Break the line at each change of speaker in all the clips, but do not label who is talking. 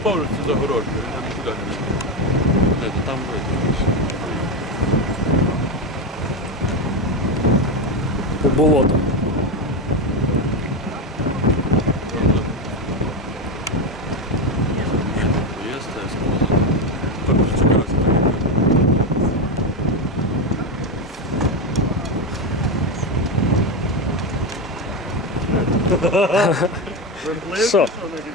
повністю загорожує, він нікуди не йде.
Де, то там видно.
По болоту.
Є СТС.
Так, вже чекалося.
Що?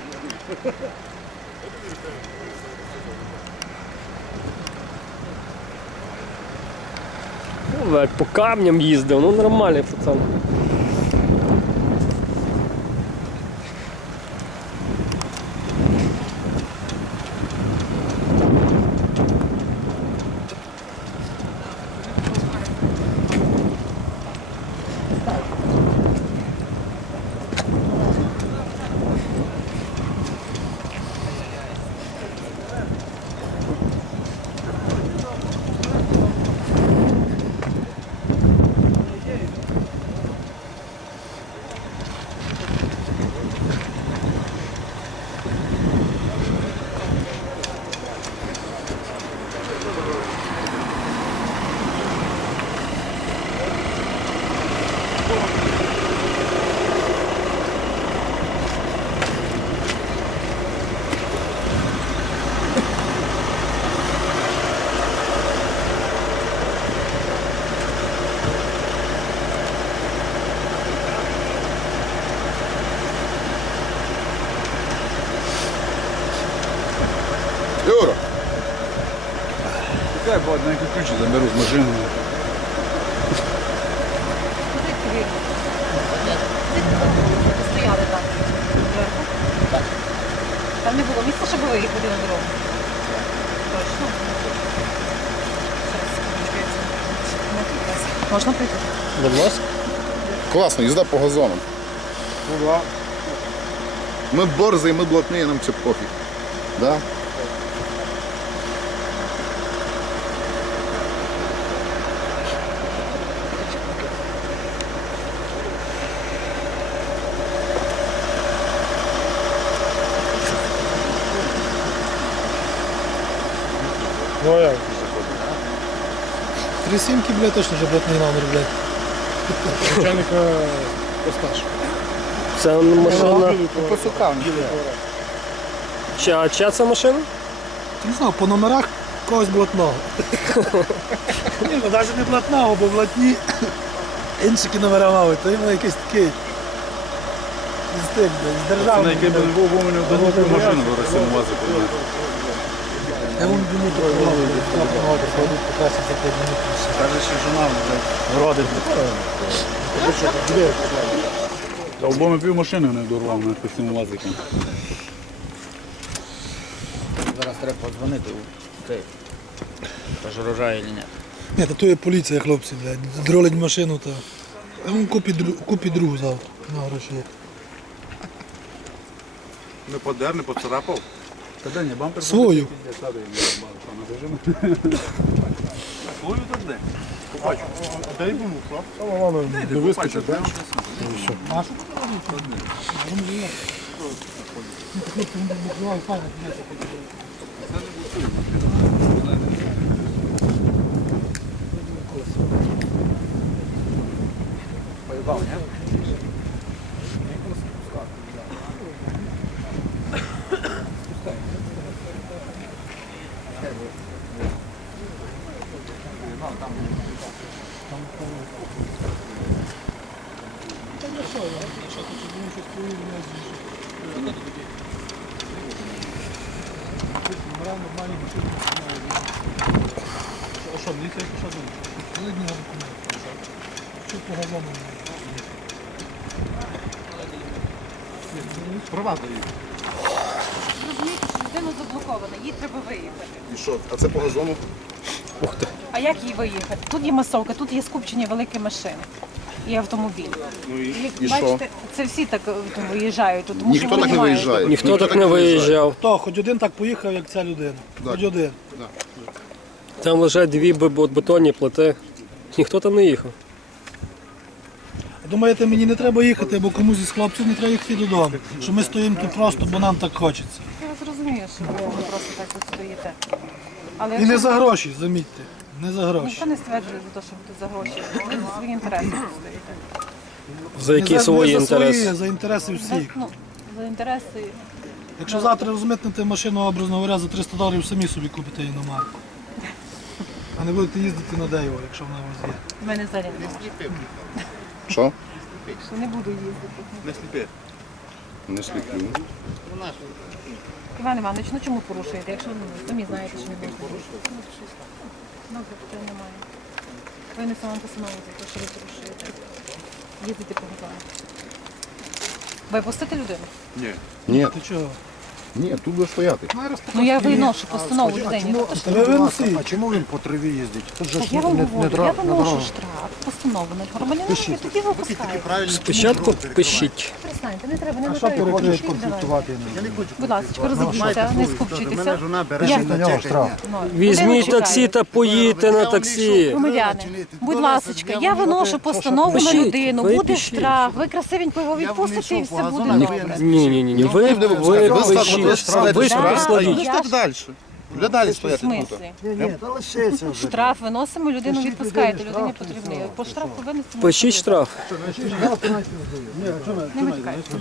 Ну, як по камням їздив, ну нормальний пацан.
Юра!
Чекай, бо одна ключі заберу з машини.
Стояли там зверху. Там не було місця, щоб виїхати на дорогу. Точно. Можна прийти?
Будь ласка.
Класно, їзда по газонам. Ми борзі, ми блатні, нам це пофіг. Да?
Ну а як?
3-7, блядь, точно вже блатний номер, блядь. Начальника постаж.
Це машина.
По сукам,
Чия це машина?
Не знаю, по номерах когось блатного. Ні, ну навіть не блатного, бо блатні інші номера мали, то йому якийсь такий. З тим, з
Це
державним.
на який був, бо мене вдалося машину до Росії возити.
Я вон йому пропонував, ходить по трасі за 5 минут.
Каже, що жена родить. Обоми пів машини не дорвав на цим вазиком.
Зараз треба подзвонити у цей. Пожорожає чи ні.
Ні, то є поліція, хлопці, блядь. Дролить машину, то. А він купить другу завтра. На гроші є.
Не подер, не поцарапав? Та де ні, бампер.
Свою.
Свою то де? Побачу. Дай йому, хлоп.
Не вискочить, так?
Поїбав, ні?
А що, мені це що думаєш? Що по газону?
Права дають.
Розумієте, що людина заблокована, їй треба виїхати.
І що? А це по газону?
А як їй виїхати? Тут є масовка, тут є скупчення великих машин і автомобіль.
І
Бачите,
що?
це всі так виїжджають, тому що
Ніхто
вони
так не
мають.
виїжджає.
Ніхто так не виїжджав.
Хто, хоч один так поїхав, як ця людина.
Так.
Хоч один.
Там лежать дві бетонні плити. Ніхто там не їхав.
Думаєте, мені не треба їхати, бо комусь із хлопців не треба їхати додому. Що ми стоїмо тут просто, бо нам так хочеться.
Я зрозуміла. розумію, що ви просто так тут стоїте. Але
І не за гроші, замітьте. Не за гроші.
ніхто не стверджує за те, що ви тут за гроші. Ви за свої інтереси тут стоїте.
За які
Не
свої
не за свої,
інтереси?
а за інтереси всіх.
Ну, за інтереси.
Якщо завтра розмитнете машину, образно говоря, за $300 самі собі купите іномарку. А не будете їздити на Дейво, якщо вона у вас є.
В мене взагалі немає.
Що?
Що не буду їздити.
Не сліплю.
Іван Іванович, ну чому порушуєте, якщо самі знаєте, що не можна порушувати? Добре, питань немає. Винесу вам постанову за те, що ви порушуєте. Їздите по газону. Ви пустите людину?
Ні,
Ти чого?
ні, тут буде стояти.
Ну я виношу постанову людині.
Та ви виносіть.
А чому він по траві їздить? Тут же
Так
ж
я вам говорю, я
на
виношу
дорогу.
штраф, постанову на громадянина, і тоді ви пускаєте.
Спочатку пишіть.
Перестаньте, не треба, не
А що ти
лишайте.
хочеш конфліктувати?
Будь ласка, розійдіться, не скупчуйтеся.
Пишіть на нього штраф.
Візьміть таксі та поїдьте на таксі.
Громадяни, будь ласка, я виношу постанову на
Пишіть,
людину,
ви
буде
пишіть.
штраф, ви красивенько його відпустите і все буде добре.
Ні. Ви пишіть. Ви ж прискладіть.
Я ж-
далі. Буде далі
В
стояти тут.
смислі?
Ні, та лишиться вже.
Штраф виносимо, людину відпускаєте, людині потрібно. По штрафу винесемо.
Пишіть штраф.
Не матюкайтеся.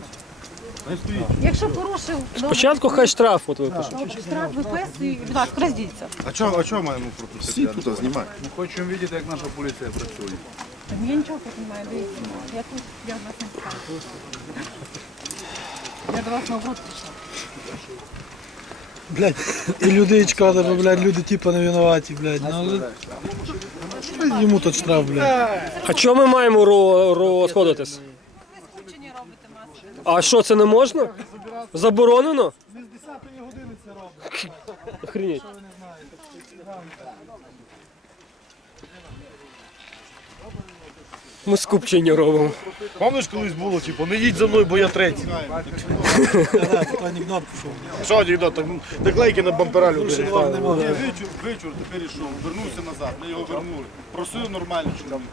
Якщо порушив,
Спочатку хай штраф от випишуть.
штраф виписує, будь ласка, роздіться.
А чого маємо пропустити?
Всі тут знімають.
Ми хочемо бачити, як наша поліція працює.
Я нічого тут не маю, дивіться. Я тут, я вас не цікавлю. Я до вас на оброт прийшла.
Блядь, і люди шкода, бо, блядь, люди типу не винуваті, блядь. Ну, але... Що йому тут штраф, блядь?
А чого ми маємо розходитись?
Ви скучені робите маски.
А що, це не можна? Заборонено?
Ми з 10-ї години це робимо.
Охренеть. Ми скупчення робимо.
Пам'ятаєш, колись було, типу, не їдь за мною, бо я третій.
Такий анекдот пішов.
Що анекдот, так наклейки на бампера люди.
Не можна.
Вечір тепер йшов, вернувся назад, ми його вернули. Просив нормально чоловік.